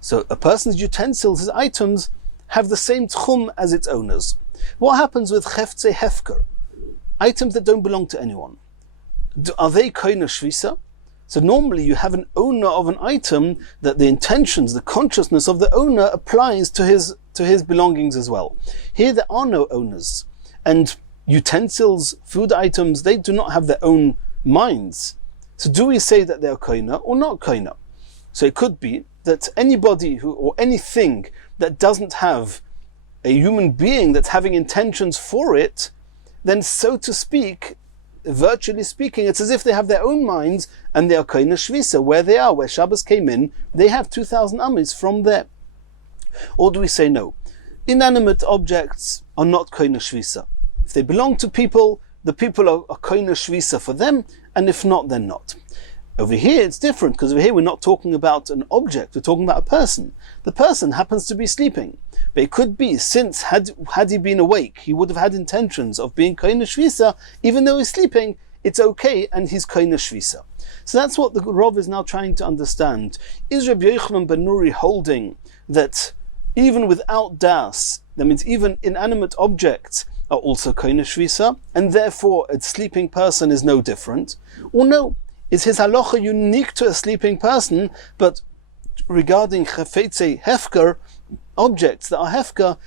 So a person's utensils, his items, have the same tchum as its owners. What happens with cheftze hefker? Items that don't belong to anyone. Are they koine shvisa? So normally you have an owner of an item that the intentions, the consciousness of the owner applies to his belongings as well. Here there are no owners. And utensils, food items, they do not have their own minds. So do we say that they are koina or not koina? So it could be that anybody or anything that doesn't have a human being that's having intentions for it, then so to speak, virtually speaking, it's as if they have their own minds and they are koina shvisa, where they are, where Shabbos came in, they have 2,000 amis from there. Or do we say no? Inanimate objects are not koina shvisa. If they belong to people, the people are koina shvisa for them, and if not, they're not. Over here it's different, because over here we're not talking about an object, we're talking about a person. The person happens to be sleeping. But it could be, since had he been awake, he would have had intentions of being koina shvisa, even though he's sleeping, it's okay, and he's koina shvisa. So that's what the Rav is now trying to understand. Is Rabbi Yochanan ben Nuri holding that even without das, that means even inanimate objects are also koina shvisa, and therefore a sleeping person is no different? Or no, is his halacha unique to a sleeping person, but regarding chafetze hefker, objects that are hefker,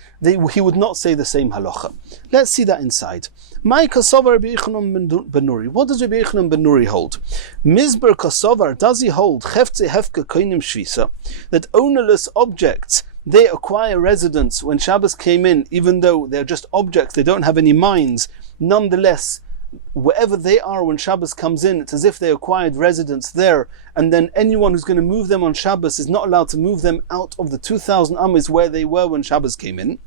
he would not say the same halacha. Let's see that inside. My kasovar Rabbi Yochanan ben Nuri. What does Rabbi Yochanan ben Nuri hold? Mizber kasovar, does he hold chefze hefker koinim shvisa, that ownerless objects, they acquire residence when Shabbos came in, even though they're just objects, they don't have any minds. Nonetheless, wherever they are when Shabbos comes in, it's as if they acquired residence there, and then anyone who's going to move them on Shabbos is not allowed to move them out of the 2,000 amis where they were when Shabbos came in.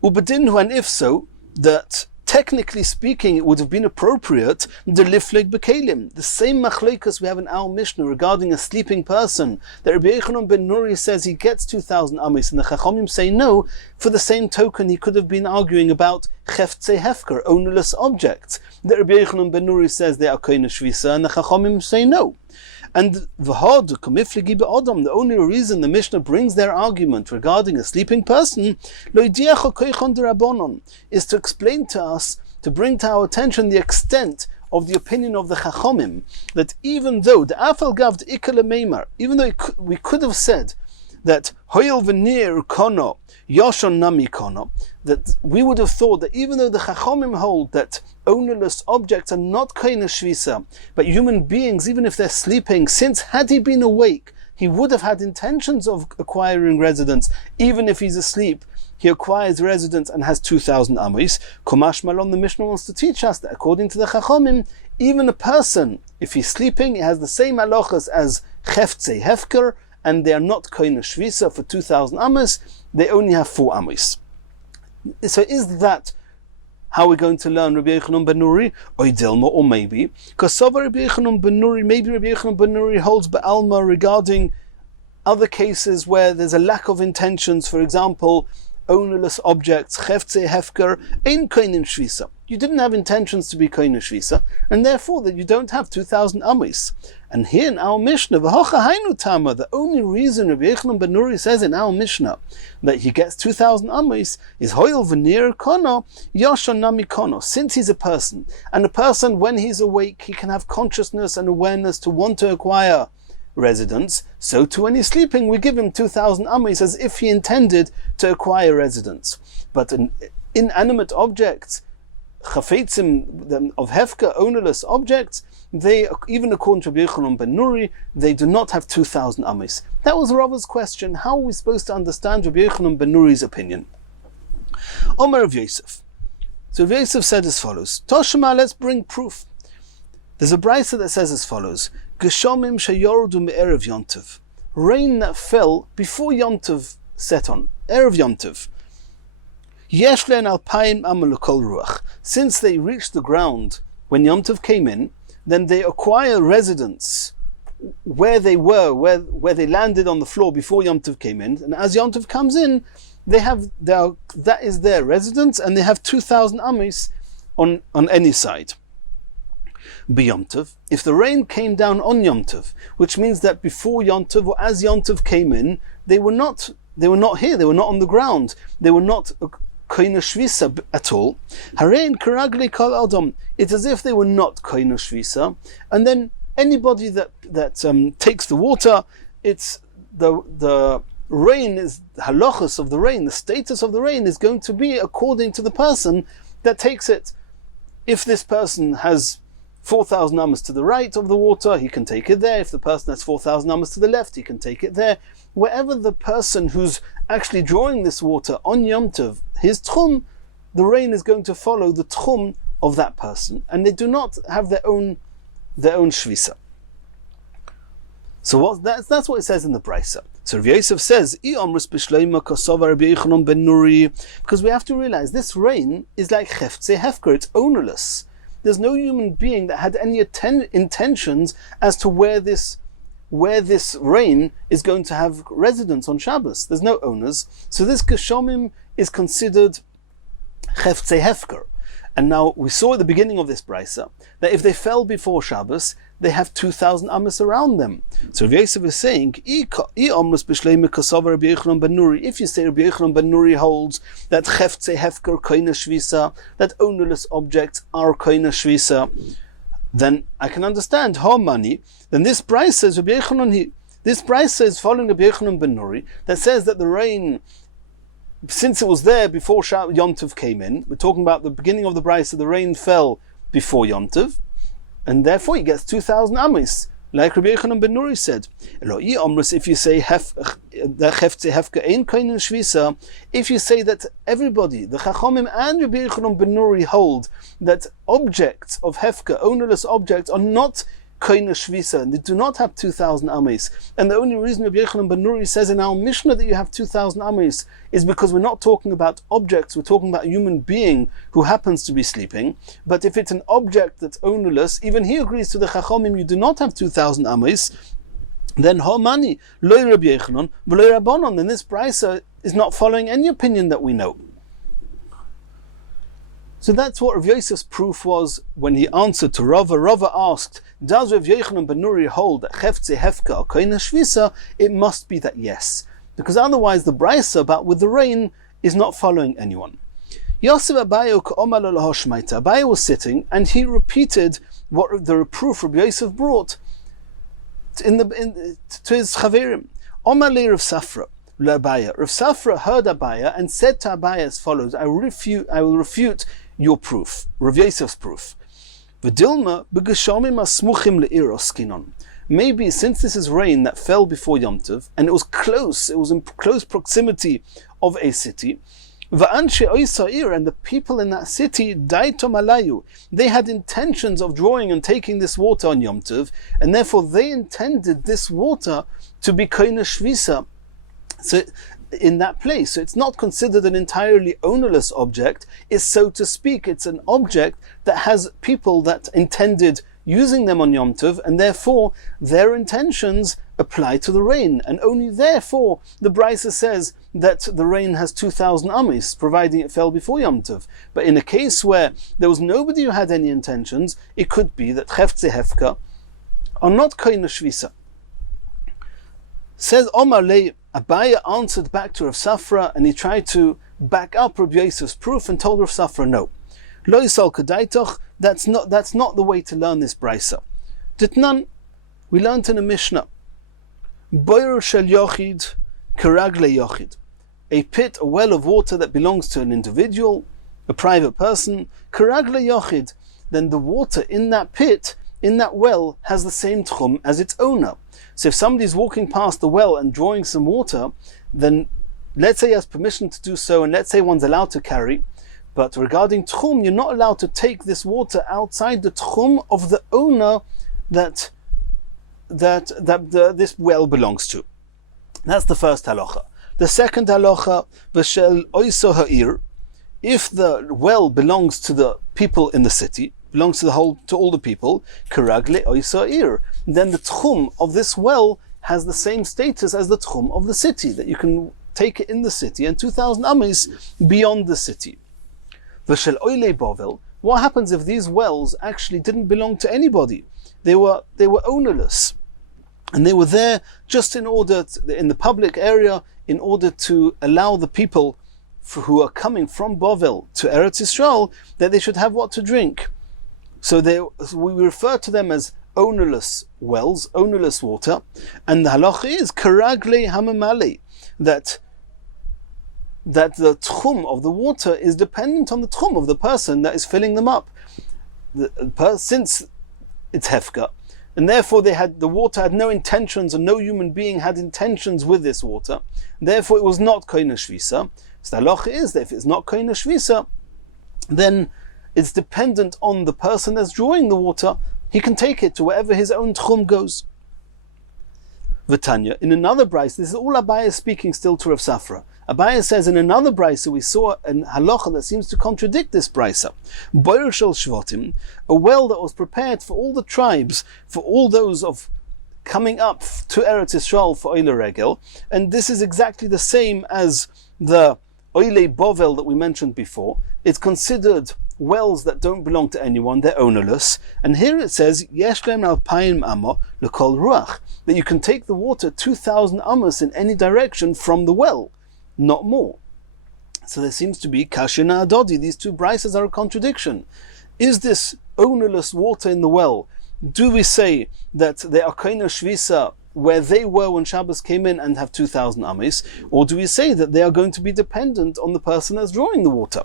Ubedinhu, and if so, that technically speaking it would have been appropriate, the lifleg bekalim, the same machleikus we have in our Mishnah regarding a sleeping person, that Rabbi Yochanan ben Nuri says he gets 2,000 amis, and the Chachomim say no. For the same token, he could have been arguing about cheftze hefker, ownerless objects, that Rabbi Yochanan ben Nuri says they are koina shvisa, and the Chachomim say no. And v'hod komiflegi be'odam, the only reason the Mishnah brings their argument regarding a sleeping person, lo yidiacha koichon derabonon, is to explain to us, to bring to our attention the extent of the opinion of the Chachomim, that even though the afal gav the ikale meimar, even though we could have said that hoyel v'nir kono yoshon nami kono, that we would have thought that even though the Chachomim hold that ownerless objects are not koina shvisa, but human beings, even if they're sleeping, since had he been awake, he would have had intentions of acquiring residence. Even if he's asleep, he acquires residence and has 2,000 amis. Komash Malon, the Mishnah wants to teach us that according to the Chachomim, even a person, if he's sleeping, he has the same halachas as cheftze hefker, and they are not koina shvisa for 2,000 amis, they only have 4 amis. So is that how we're going to learn Rabbi Yochanan ben Nuri? Or Dilma, or maybe because Rabbi Yochanan ben Nuri, maybe Rabbi Yochanan ben Nuri holds Ba'alma regarding other cases where there's a lack of intentions. For example, ownerless objects, cheftze hefker, ein koinin shvisa. You didn't have intentions to be koinin shvisa, and therefore that you don't have 2,000 amis. And here in our Mishnah, v'hocha hainu tama, the only reason Rabbi Yochanan ben Nuri says in our Mishnah that he gets 2,000 amis is hoyel v'nir kono yashon nami kono. Since he's a person, and a person when he's awake he can have consciousnus and awareness to want to acquire residence, so too when he's sleeping we give him 2,000 amis as if he intended to acquire residence. But inanimate objects, chafetzim of hefka, ownerless objects, they, even according to Rabbi Yochanan ben Nuri, they do not have 2,000 amis. That was Rava's question. How are we supposed to understand Rabbi Yochanan ben Nuri's opinion? Omer of Yosef. So Rabbi Yosef said as follows: Toshma, let's bring proof. There's a brisa that says as follows: Geshomim sheyordu me'erev yontiv, rain that fell before yontiv set on, erev yontiv. Yesh le'en alpayim amal kol ruach. Since they reached the ground when yontiv came in, then they acquire residence where they were, where they landed on the floor before yontiv came in. And as yontiv comes in, that is their residence, and they have 2,000 amis on any side. B'yomtiv, if the rain came down on Yomtiv, which means that before Yomtiv or as Yomtiv came in, they were not here, they were not on the ground, they were not koina shvisa at all. Harein karagli kol adam, it's as if they were not koina shvisa, and then anybody that takes the water, it's the rain is halachas of the rain, the status of the rain is going to be according to the person that takes it. If this person has 4,000 amas to the right of the water, he can take it there. If the person has 4,000 amas to the left, he can take it there. Wherever the person who's actually drawing this water on Yom Tov, his tchum, the rain is going to follow the tchum of that person, and they do not have their own shvisa. So that's what it says in the Brisa. So Rav Yosef says, because we have to realize this rain is like cheftze hefker, it's ownerless. There's no human being that had any intentions as to where this rain is going to have residence on Shabbos. There's no owners. So this geshomim is considered cheftze hefker. And now we saw at the beginning of this brisa that if they fell before Shabbos, they have 2,000 amas around them. So Rav Yosef is saying, if you say Rabbi Yochanan ben Nuri holds that cheftze hefker koine shvisa, that ownerless objects are koine shvisa, then I can understand how many. Then this brisa is Rabbi Yochanan. This brisa is following Rabbi Yochanan ben Nuri that says that the rain, since it was there before Yom Tov came in, we're talking about the beginning of the brisa, the rain fell before Yom Tov, and therefore he gets 2,000 amis, like Rabbi Yochanan ben Nuri said. If you say if you say that everybody, the Chachomim and Rabbi Yochanan ben Nuri hold that objects of hefka, ownerless objects, are not koine shvisa, and they do not have 2,000 ames. And the only reason Rabbi Yochanan ben Nuri says in our Mishnah that you have 2,000 ames is because we're not talking about objects, we're talking about a human being who happens to be sleeping. But if it's an object that's ownerless, even he agrees to the Chachomim, you do not have 2,000 ames, then Homani, loy Rabbi Yochanan, v'loy Rabbanon, then this brisa is not following any opinion that we know. So that's what Rav Yosef's proof was when he answered to Rava. Rava asked, does Rav Yochanan ben Nuri hold that cheftze hefka are koine shvisa? It must be that yes, because otherwise the brisa about with the rain is not following anyone. Yosef Abaye was sitting and he repeated what the reproof Rav Yosef brought to his chaverim. Omar le Rav Safra. Rav Safra heard Abaye and said to Abaye as follows, I will refute your proof, Rav Yosef's proof. Maybe since this is rain that fell before Yom Tov, and it was in close proximity of a city, and the people in that city, they had intentions of drawing and taking this water on Yom Tov, and therefore they intended this water to be koine shvisa. So in that place, so it's not considered an entirely ownerless object. It's, so to speak, it's an object that has people that intended using them on Yom Tov, and therefore their intentions apply to the rain, and only therefore the Brisa says that the rain has 2,000 amis, providing it fell before Yom Tov. But in a case where there was nobody who had any intentions, it could be that cheftze hefka are not koine shvisa. Says Omar le, Abaye answered back to Rav Safra, and he tried to back up Rabbi Yosef's proof and told Rav Safra, no, lo yisal kadaitoch, that's not the way to learn this brisa. Ditnan, we learned in a Mishnah, boyer shel yochid keragle yochid, a pit, a well of water that belongs to an individual, a private person, keragle yochid, then the water in that pit, in that well, has the same tchum as its owner. So if somebody's walking past the well and drawing some water, then let's say he has permission to do so, and let's say one's allowed to carry, but regarding tchum, you're not allowed to take this water outside the tchum of the owner that this well belongs to. That's the first halacha. The second halacha, v'shel oiso ha'ir, if the well belongs to the people in the city, belongs to all the people, keragle oiso ha'ir, then the tchum of this well has the same status as the tchum of the city, that you can take it in the city, and 2,000 amis beyond the city. V'shel oile bovel, what happens if these wells actually didn't belong to anybody? They were ownerless, and they were there just in the public area, in order to allow the people who are coming from Bovel to Eretz Yisrael that they should have what to drink. So we refer to them as ownerless wells, ownerless water, and the halacha is keragle hamamale, that the tchum of the water is dependent on the tchum of the person that is filling them up. Since it's hefker, and therefore the water had no intentions, and no human being had intentions with this water. Therefore, it was not koine shvisa. So the halacha is that if it's not koine shvisa, then it's dependent on the person that's drawing the water. He can take it to wherever his own tchum goes. V'tanya, in another brayso, this is all Abaye speaking still to Rav Safra. Abaye says in another brayso we saw a halacha that seems to contradict this brayso. Boyer shel shvatim, a well that was prepared for all the tribes, for all those of coming up to Eretz Yisrael for Oile Regel, and this is exactly the same as the Oile Bovel that we mentioned before. It's considered wells that don't belong to anyone, they're ownerless. And here it says, Yesh lem alpayim amma lekol ruach, that you can take the water 2,000 amos in any direction from the well, not more. So there seems to be kashina adodi. These two brises are a contradiction. Is this ownerless water in the well, do we say that they are koine shvisa where they were when Shabbos came in and have 2,000 amis, or do we say that they are going to be dependent on the person that's drawing the water?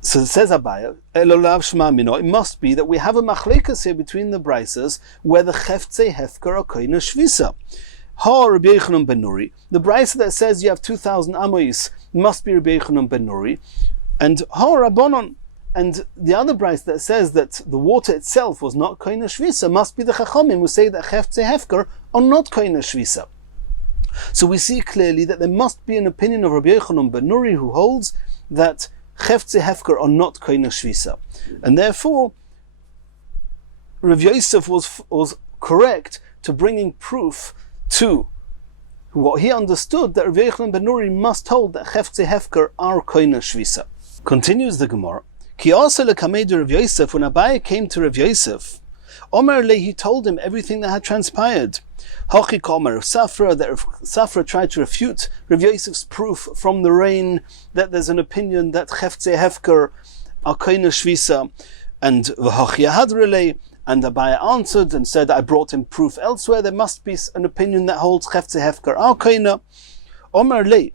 So it says Abaye, Elolav Shema Mino, it must be that we have a machlekas here between the brises where the cheftze hefker are koine shvisa. Ha Rabbi Yochanan ben Nuri, the brisa that says you have 2,000 amos must be Rabbi Yochanan ben Nuri, and Ha Rabbanon, and the other brisa that says that the water itself was not koine shvisa must be the chachamim who say that cheftze hefker are not koine shvisa. So we see clearly that there must be an opinion of Rabbi Yochanan ben Nuri who holds that cheftze hefker are not koine shvisa, and therefore Rav Yosef was correct to bringing proof to what he understood, that Rav Yochanan ben Nuri must hold that cheftze hefker are koine shvisa. Continues the Gemara. Ki asa lekamei Rav Yosef, when Abaye came to Rav Yosef, Omer le, he told him everything that had transpired. Hachi Omer Rav Safra, that Rav Safra tried to refute Rav Yosef's proof from the rain that there's an opinion that cheftze hefker are koine shvisa, and v'hachi hadrele, and Abaye answered and said, I brought him proof elsewhere. There must be an opinion that holds cheftze hefker are koine. Omer le,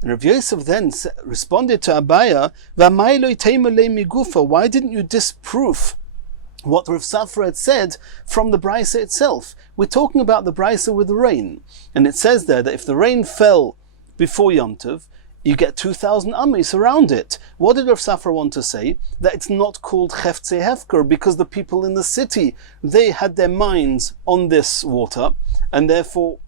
and Rav Yosef then responded to Abaye, v'amai lo yitema le migufa, why didn't you disprove what Rav Safra had said from the brisa itself? We're talking about the brisa with the rain, and it says there that if the rain fell before Yom Tov, you get 2,000 amis around it. What did Rav Safra want to say? That it's not called cheftze hefker because the people in the city, they had their minds on this water, and therefore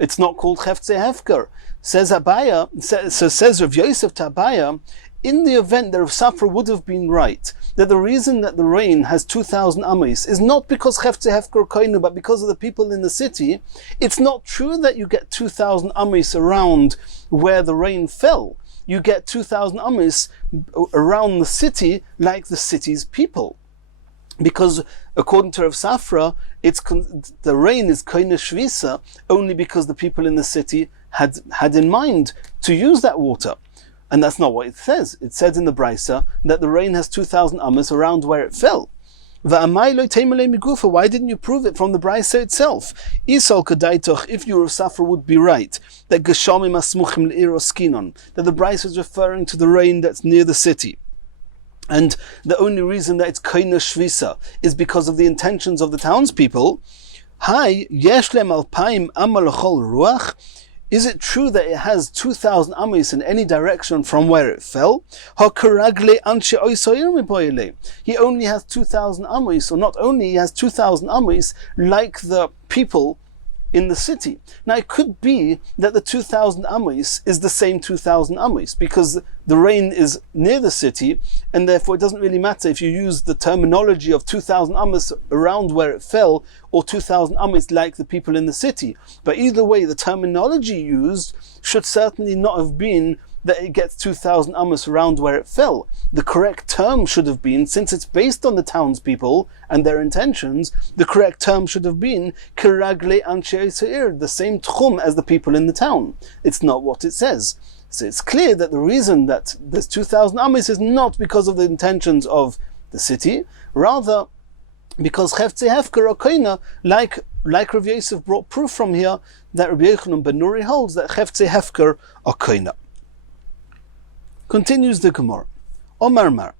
it's not called cheftze hefker. Says Abaye, says Rav Yosef to Abaye, in the event that Rav Safra would have been right, that the reason that the rain has 2,000 amis is not because cheftze hefker koine, but because of the people in the city, it's not true that you get 2,000 amis around where the rain fell. You get 2,000 amis around the city like the city's people. Because according to Rav Safra, the rain is koine shvisa only because the people in the city had in mind to use that water. And that's not what it says. It says in the brisa that the rain has 2,000 amos around where it fell. Why didn't you prove it from the brisa itself? If you, Rav Safra, would be right, that that the brisa is referring to the rain that's near the city, and the only reason that it's koine shvisa is because of the intentions of the townspeople. Is it true that it has 2,000 amis in any direction from where it fell? He only has 2,000 amis, or not only, he has 2,000 amis like the people in the city. Now it could be that the 2,000 amis is the same 2,000 amis because the rain is near the city, and therefore it doesn't really matter if you use the terminology of 2,000 amis around where it fell or 2,000 amis like the people in the city. But either way, the terminology used should certainly not have been that it gets 2,000 amos around where it fell. The correct term should have been, since it's based on the townspeople and their intentions, the correct term should have been Kiragle Anshe Seir, the same tchum as the people in the town. It's not what it says. So it's clear that the reason that there's 2,000 amos is not because of the intentions of the city, rather because cheftze hefker koine, like Rav Yosef brought proof from here, that Rabbi Yochanan ben Nuri holds that cheftze hefker koine. Continues the Gemara. Omar Mar.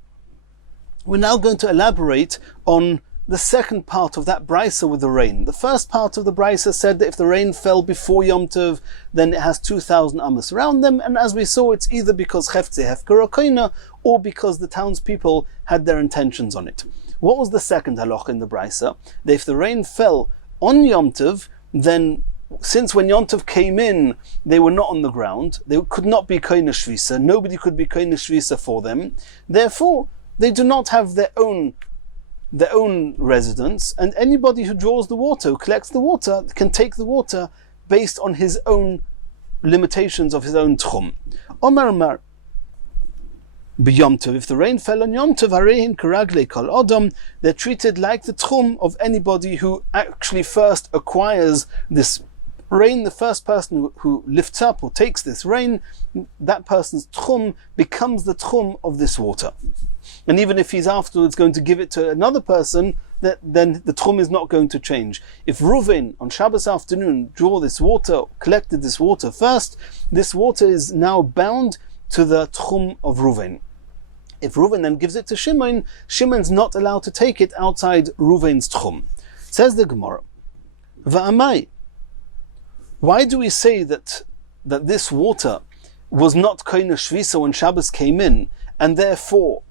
We're now going to elaborate on the second part of that brisa with the rain. The first part of the brisa said that if the rain fell before Yom Tov, then it has 2,000 amos around them, and as we saw, it's either because Hefze Hefker or Koina, or because the townspeople had their intentions on it. What was the second halacha in the brisa? That if the rain fell on Yom Tov, then since when Yom Tov came in, they were not on the ground, they could not be Koina Shvisa, nobody could be Koina Shvisa for them, therefore they do not have their own residence, and anybody who draws the water, who collects the water, can take the water based on his own limitations of his own tchum. Omar Mar B'Yom Tov, if the rain fell on Yom Tov, harehin karagle kol odom, they're treated like the tchum of anybody who actually first acquires this rain. The first person who lifts up or takes this rain, that person's tchum becomes the tchum of this water. And even if he's afterwards going to give it to another person, then the tchum is not going to change. If Reuven on Shabbos afternoon collected this water first, this water is now bound to the tchum of Reuven. If Reuven then gives it to Shimon, Shimon's not allowed to take it outside Reuven's tchum. Says the Gemara, Va'amai, why do we say that this water was not koina shvisa when Shabbos came in, and therefore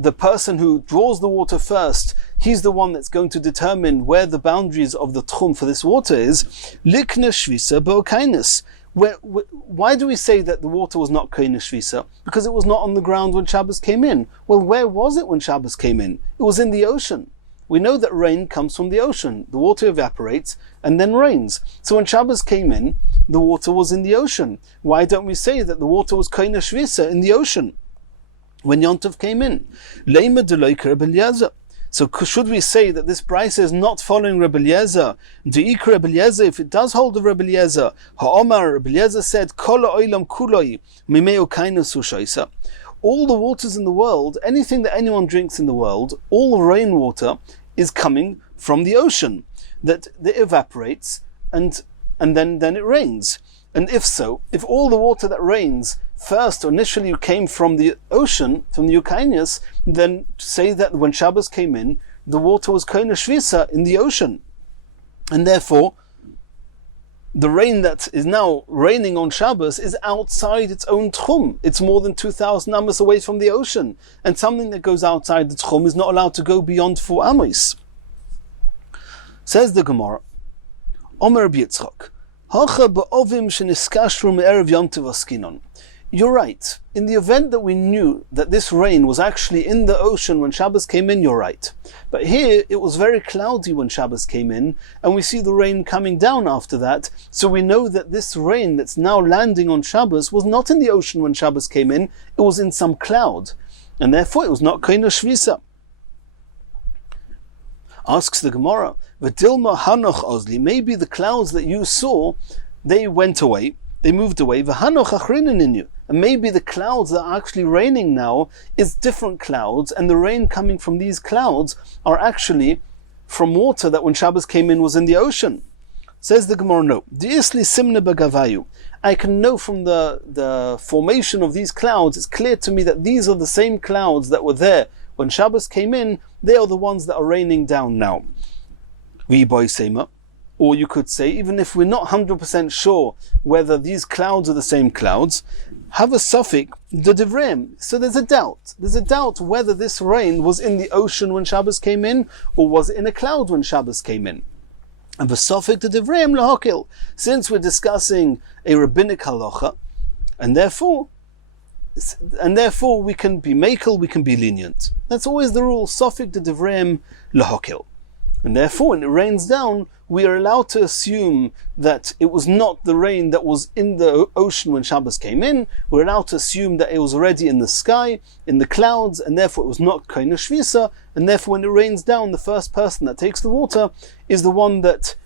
the person who draws the water first, he's the one that's going to determine where the boundaries of the tchum for this water is? Likna shvisa bo'kainis. Why do we say that the water was not koina shvisa? Because it was not on the ground when Shabbos came in. Well, where was it when Shabbos came in? It was in the ocean. We know that rain comes from the ocean. The water evaporates and then rains. So when Shabbos came in, the water was in the ocean. Why don't we say that the water was koina shvisa in the ocean when Yom Tov came in? Leima deloiker Rebbe Eliezer. So should we say that this brisa is not following Rebbe Eliezer? Deikra Rebbe Eliezer, if it does hold of Rebbe Eliezer, Ha'omar, Rebbe Eliezer said, Kol ha'olam kuloi mimeo kaina sushaisa. All the waters in the world, anything that anyone drinks in the world, all the rainwater is coming from the ocean, that it evaporates and then it rains. And if so, if all the water that rains first or initially came from the ocean, from the Ukrainians, then say that when Shabbos came in, the water was koina shvisa in the ocean. And therefore, the rain that is now raining on Shabbos is outside its own tchum. It's more than 2,000 amos away from the ocean. And something that goes outside the tchum is not allowed to go beyond 4 amos. Says the Gemara, Omer Yitzchak, Hacha ba'ovim sheniskashru me'erev Yom Tov askinon. You're right. In the event that we knew that this rain was actually in the ocean when Shabbos came in, you're right. But here, it was very cloudy when Shabbos came in, and we see the rain coming down after that, so we know that this rain that's now landing on Shabbos was not in the ocean when Shabbos came in, it was in some cloud, and therefore it was not koina shvisa. Asks the Gemara, V'dilma hanoch ozli, maybe the clouds that you saw, they went away, they moved away, v'hanoch achrinin in you. And maybe the clouds that are actually raining now is different clouds, and the rain coming from these clouds are actually from water that when Shabbos came in was in the ocean. Says the Gemara, no. Di'isli simna bagavayu. I can know from the formation of these clouds, it's clear to me that these are the same clouds that were there when Shabbos came in, they are the ones that are raining down now. V'boy sema. Or you could say, even if we're not 100% sure whether these clouds are the same clouds, have a suffix, the divrem. So there's a doubt. There's a doubt whether this rain was in the ocean when Shabbos came in, or was it in a cloud when Shabbos came in. And the suffix, the divrem, lahokil. Since we're discussing a rabbinic halacha, and therefore we can be makel, we can be lenient. That's always the rule, suffix, the divrem, lahokil. And therefore, when it rains down, we are allowed to assume that it was not the rain that was in the ocean when Shabbos came in. We're allowed to assume that it was already in the sky, in the clouds, and therefore it was not koina shvisa. And therefore, when it rains down, the first person that takes the water is the one that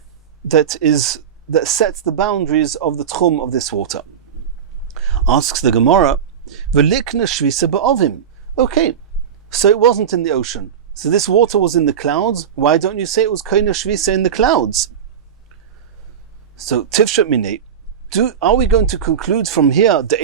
sets the boundaries of the tchum of this water. Asks the Gemara, "V'likna shvisa ba'ovim." Okay, so it wasn't in the ocean. So this water was in the clouds. Why don't you say it was koina shvisa in the clouds? So tifshat minei, Are we going to conclude from here that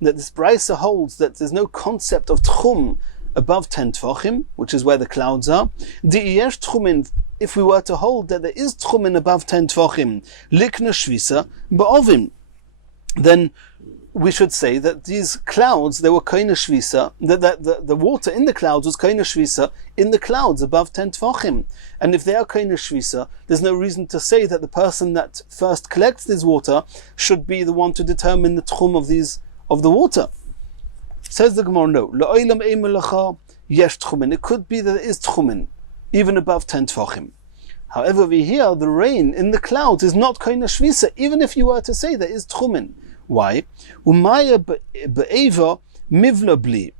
this Brisa holds that there's no concept of tchum above 10 tvachim, which is where the clouds are? If we were to hold that there is tchumin above 10 tvachim, likna shvisa ba'ovim, then we should say that these clouds, they were kaina shvisa, that the water in the clouds was kaina shvisa in the clouds above 10 tvachim. And if they are kaina shvisa, there's no reason to say that the person that first collects this water should be the one to determine the tchum of the water. Says the Gemara, no. La'olam ei melacha yesh tchumin. It could be that there is tchumin, even above 10 tvachim. However, over here, the rain in the clouds is not kaina shvisa, even if you were to say there is tchumin. Why? Umaya be'eva mivla bli.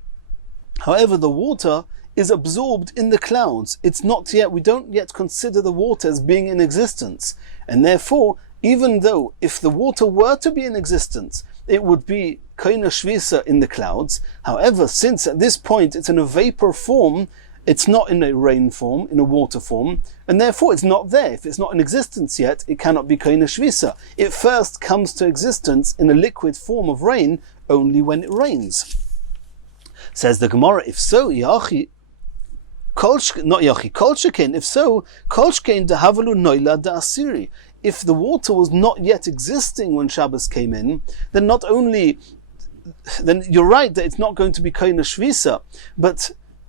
However, the water is absorbed in the clouds. We don't yet consider the water as being in existence. And therefore, even though if the water were to be in existence, it would be kaina shvisa in the clouds. However, since at this point it's in a vapor form, it's not in a rain form, in a water form, and therefore it's not there. If it's not in existence yet, it cannot be kaina shvisa. It first comes to existence in a liquid form of rain only when it rains. Says the Gemara, if so, if so, if the water was not yet existing when Shabbos came in, then you're right that it's not going to be kaina shvisa,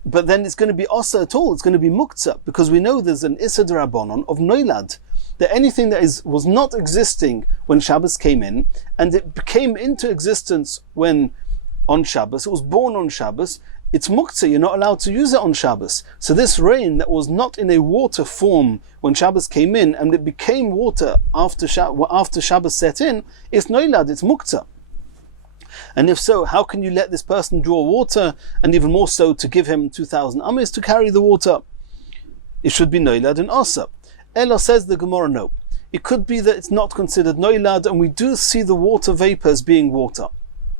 but then it's going to be osa at all. It's going to be muktzah, because we know there's an issa d'rabbanon of noilad, that anything that was not existing when Shabbos came in, and it came into existence on Shabbos, it was born on Shabbos, it's muktzah, you're not allowed to use it on Shabbos. So this rain that was not in a water form when Shabbos came in, and it became water after Shabbos set in, it's noilad, it's muktzah. And if so, how can you let this person draw water, and even more so to give him 2,000 amis to carry the water? It should be noilad and asa. Ella says the Gemara, no. It could be that it's not considered noilad, and we do see the water vapor as being water.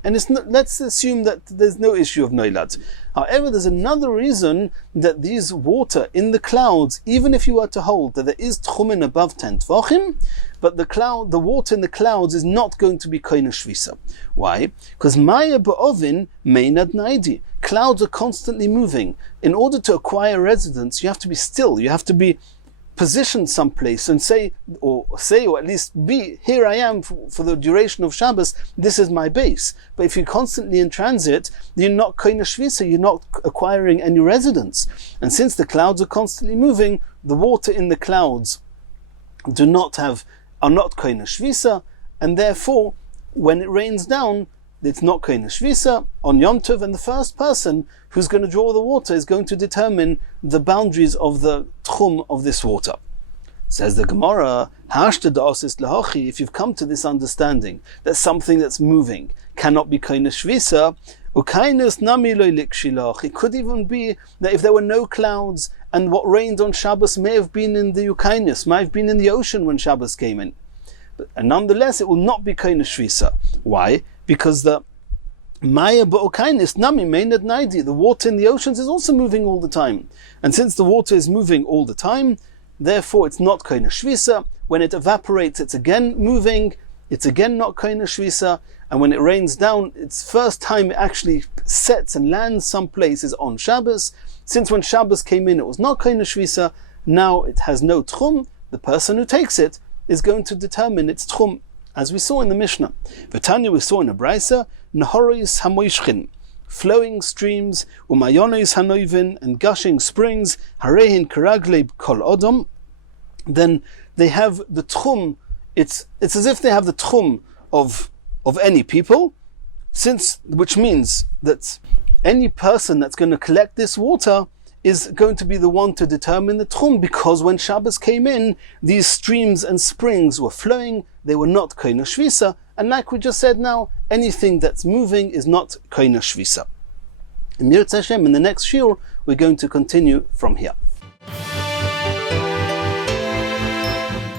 And let's assume that there's no issue of noilad. However, there's another reason that these water in the clouds, even if you were to hold that there is tchumin above 10 tvachim, but the water in the clouds is not going to be kaina shvisa. Why? Because maya ba'ovin meinad naidi. Clouds are constantly moving. In order to acquire residence, you have to be still. You have to be positioned someplace and say, or at least be, here I am for the duration of Shabbos, this is my base. But if you're constantly in transit, you're not kaina shvisa, you're not acquiring any residence. And since the clouds are constantly moving, the water in the clouds are not kaina shvisa, and therefore, when it rains down, it's not kaina shvisa on Yom Tov, and the first person who's going to draw the water is going to determine the boundaries of the tchum of this water. Says the Gemara, if you've come to this understanding that something that's moving cannot be kaina shvisa, it could even be that if there were no clouds and what rained on Shabbos may have been in the Ukainis, might have been in the ocean when Shabbos came in. And nonetheless, it will not be kaina shvisa. Why? Because the maya ba'okainis nami meinad naidi, the water in the oceans is also moving all the time. And since the water is moving all the time, therefore it's not kaina shvisa. When it evaporates, it's again moving, it's again not kaina shvisa. And when it rains down, it's first time it actually sets and lands some places on Shabbos. Since when Shabbos came in, it was not kaina shvisa. Now it has no tchum. The person who takes it is going to determine its tchum. As we saw in the Mishnah, V'tanya we saw in a Brisa, Nahoris hamoishchin, flowing streams, umayonis hanoivin, and gushing springs, harehin karagleb kol odom. Then they have the tchum. It's as if they have the tchum of any people, which means that any person that's going to collect this water is going to be the one to determine the tchum, because when Shabbos came in, these streams and springs were flowing, they were not kaina shvisa, and like we just said now, anything that's moving is not kaina shvisa. In the next shiur, we're going to continue from here.